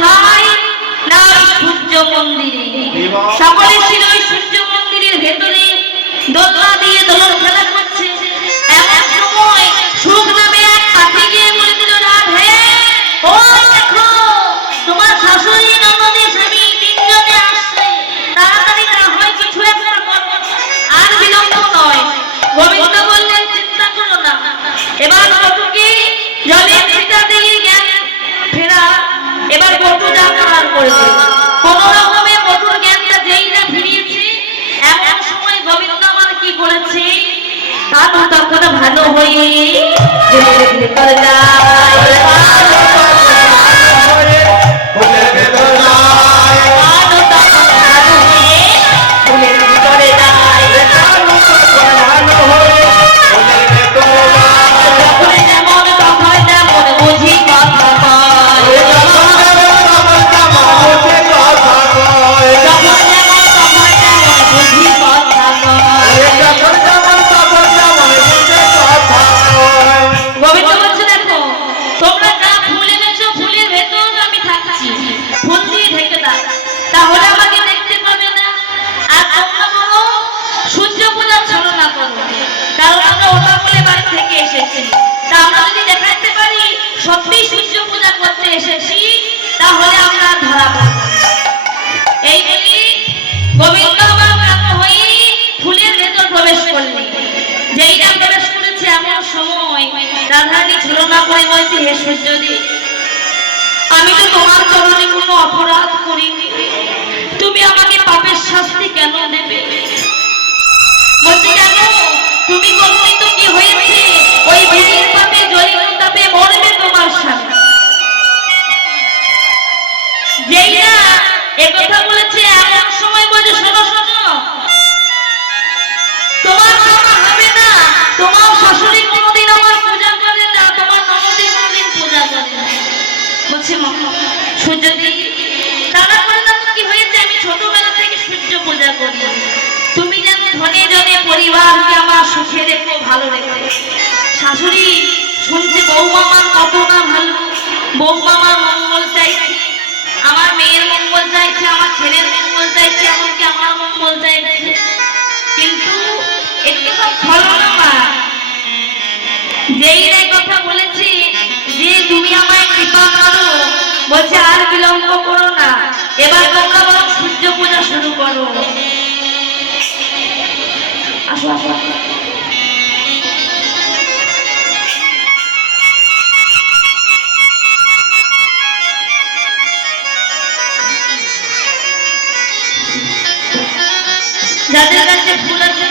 কোথায়? না সূর্য মন্দিরে। সকলে ছিল ওই সূর্য মন্দিরের ভেতরে, দোলনা দিয়ে দোলন খেলা করছে। এমন সময় সুখ নামে এক পাখি গিয়ে বলে দিল, রাধে ও দেখো তোমার শাশুড়ি ননদী স্বামী তিনজনে আসছে, তাড়াতাড়ি না হয় কিছু একটা করো, আর বিলম্ব নয়। গোবিন্দ বললেন, চিন্তা করো না, এবার বটুকে জলের ছিটা দিয়ে জ্ঞান ফেরা, এবার বটু যা করার করবে। কোন রকমে বটুর জ্ঞানটা যেই না ফিরিয়েছে, এমন সময় গোবিন্দ আমার কি করেছে, কানু তখন ভালো হয়ে জলের ভেতর যায়। সত্যি সূর্য পূজা করতে এসেছি, তাহলে আমরা ধরা পড়ব। এই বলে গোবিন্দ হয়ে ফুলের ভেতর প্রবেশ করলেন। যেই না প্রবেশ করেছে, এমন সময় রাধারানী ছলনা করে বলছে, হে সূর্যদেব, আমি তো তোমার চরণে কোনো অপরাধ করিনি, তুমি আমাকে পাপের শাস্তি কেন দেবে? বলছে, কেন তুমি বলনি তো কি হয়েছে? ওই বিড়ির পাপে জড়িত তাপে মরবে তোমার স্বামী। যেই না একথা বলেছে, এমন সময় বলছে, শোনো শোনো, তোমার মামা হবে না, তোমার শাশুড়ি কোনোদিন আমার পূজা করে না, তোমার ননদি কোনোদিন পূজা করে না। বলছে, সূর্যদেব তারা করে না তো কি হয়েছে, আমি ছোটবেলা থেকে সূর্য পূজা করি, তুমি যেন ধনে জনে পরিবারকে আমার সুখে রেখো, ভালো রেখো। শাশুড়ি শুনছে বৌমামার কত না ভালো, বৌমামার মঙ্গল চাইছে, আমার মেয়ের মঙ্গল চাইছে, আমার ছেলের মঙ্গল চাইছে, এমনকি আমার মঙ্গল চাইছে, কিন্তু একটু সব ছলনা। যেই না কথা বলেছি যে তুমি আমায় কৃপা করো, বলছে আর বিলম্ব করো না, এবার তোমরা বরং সূর্য পূজা শুরু করো। আসো আসো, যাদের কাছে ফুল আছে